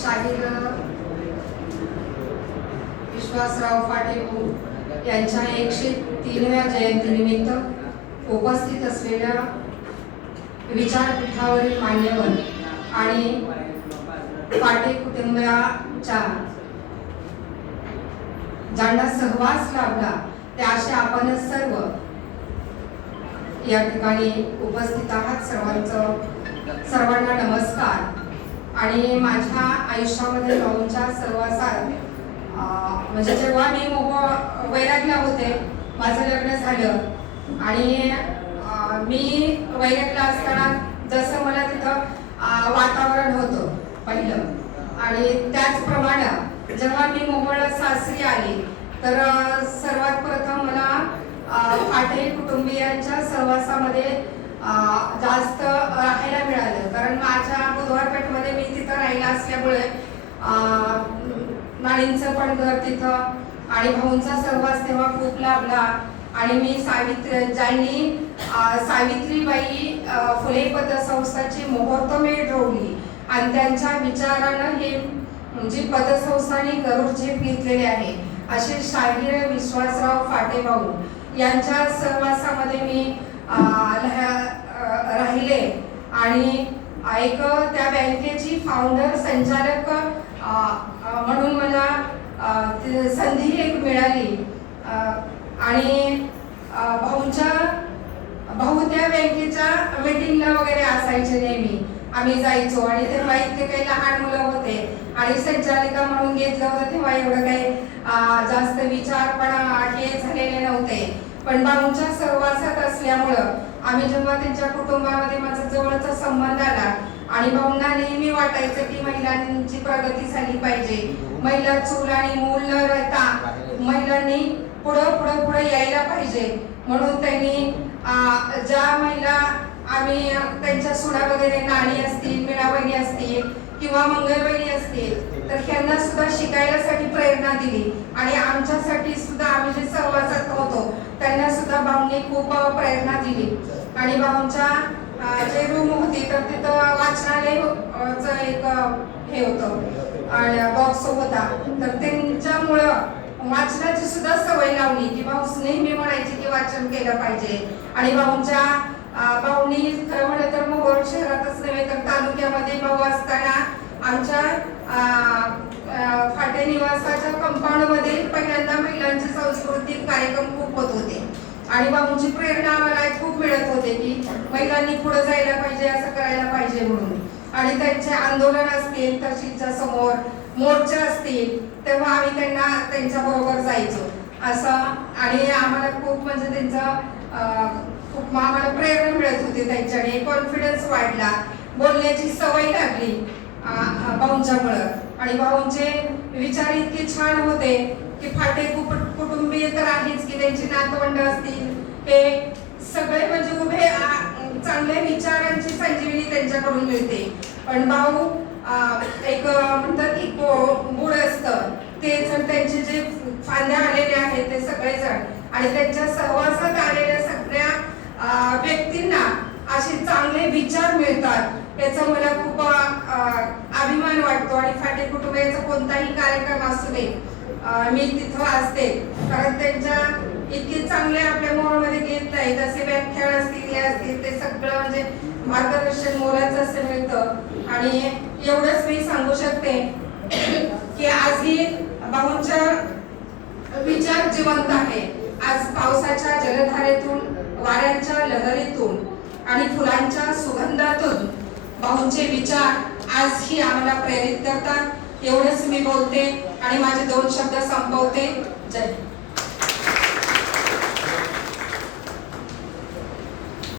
शाहीर विश्वासराव फाटे यांच्या 103व्या जयंतीनिमित्त उपस्थित असलेल्या विचारपीठावरील मान्यवर आणि फाटे कुटुंबाच्या ज्यांना सहवास लाभला त्या अशा आपण सर्व या ठिकाणी उपस्थित आहात. सर्वांना नमस्कार. आणि माझ्या आयुष्यामध्ये भाऊंच्या सहवासात म्हणजे जेव्हा मी वैरागला होते, माझं लग्न झालं आणि मी वैरागला असताना जसं मला तिथं वातावरण होतं पहिलं, आणि त्याचप्रमाणे जेव्हा मी मोहोळ सासरी आली तर सर्वात प्रथम मला फाटे कुटुंबियांच्या सहवासामध्ये जास्त राहायला मिळालं. कारण माझ्या बुधवारपेठमध्ये मी तिथं राहिला असल्यामुळे नाणींचं पण घर तिथं आणि भाऊंचा सहवास तेव्हा खूप लाभला. आणि मी ज्यांनी सावित्रीबाई फुले पतसंस्थाची मुहूर्तमेढ रोवली आणि त्यांच्या विचारानं हे जी पतसंस्थाने गरुड झेप घेतलेले आहे असे शाहीर विश्वासराव फाटे भाऊ यांच्या सहवासामध्ये मी राहिले. आणि एक त्या बँकेची फाउंडर संचालक म्हणून मला संधी एक मिळाली. आणि भाऊ त्या बँकेच्या मीटिंगला वगैरे असायचे नेहमी, आम्ही जायचो. आणि तेव्हा इतके काही लहान मुलं होते आणि संचालिका म्हणून घेतलं होतं तेव्हा एवढं काही जास्त विचार पण हे झालेले नव्हते. पण भाऊंच्या सहवासात असल्यामुळं आम्ही जेव्हा त्यांच्या कुटुंबामध्ये माझा जवळचा संबंध आला आणि भाऊंना नेहमी वाटायचं की महिलांची प्रगती झाली पाहिजे, महिला चूल आणि मूल न राहता महिलांनी पुढे यायला पाहिजे. म्हणून त्यांनी ज्या महिला आम्ही त्यांच्या सुना वगैरे नाणी असतील, मीणाबहिणी असतील किंवा मंगलबहिणी असतील तर त्यांना सुद्धा शिकायसाठी प्रेरणा दिली. आणि आमच्यासाठी सुद्धा आम्ही जे सहवासात होतो त्यांना सुद्धा भाऊंनी खूप प्रेरणा दिली. आणि भाऊंच्या जे रूम होती तर तिथं वाचनालयचं एक हे होतं आणि बॉक्स होता, तर त्यांच्यामुळं वाचनाची सुद्धा सवय लावली की भाऊ नेहमी म्हणायचे की वाचन केलं पाहिजे. आणि भाऊंनी खरं म्हणलं तर मोहोळ शहरातच नव्हे तर तालुक्यामध्ये भाऊ असताना आमच्या फाटे निवासाच्या कंपाऊंडमध्ये पहिल्यांदा महिलांचे सांस्कृतिक कार्यक्रम खूप होत होते. आणि भाऊंची प्रेरणा आम्हाला खूप मिळत होते की महिलांनी पुढे जायला पाहिजे, असं करायला पाहिजे म्हणून. आणि त्यांचे आंदोलन असतील, तहसीलच्या समोर मोर्चे असतील तेव्हा आम्ही त्यांच्या बरोबर जायचो असं. आणि आम्हाला खूप म्हणजे त्यांचं खूप आम्हाला प्रेरणा मिळत होती त्यांच्याने. कॉन्फिडन्स वाढला, बोलण्याची सवय लागली भाऊंच्यामुळं. आणि भाऊंचे विचार इतके छान होते की फाटे कुटुंबीय तर आहेच की त्यांची नातवंड असतील, हे सगळे म्हणजे उभे चांगल्या विचारांची संजीवनी त्यांच्याकडून मिळते. पण भाऊ एक म्हणतात की गुड असतं ते जर त्यांचे जे फांद्या आलेले आहेत ते सगळेजण आणि त्यांच्या सहवासात आलेल्या सगळ्या व्यक्तींना असे चांगले विचार मिळतात याचा मला खूप अभिमान वाटतो. आणि फाटे कुटुंबाचा कोणताही कार्यक्रम असू दे मी तिथं असते, कारण त्यांच्या इतके चांगले आपल्या मोहोळमध्ये घेत नाही जसे व्याख्यान असतील हे असतील ते सगळं म्हणजे मार्गदर्शन मोलाचं असं मिळतं. आणि एवढंच मी सांगू शकते की आजही भाऊंचा विचार जिवंत आहे. आज पावसाच्या जलधारेतून, वाऱ्यांच्या लहरीतून आणि फुलांच्या सुगंधातून भाऊंचे विचार आजही आम्हाला प्रेरित करतात. एवढंच मी बोलते आणि माझे 2 शब्द संपवते. जय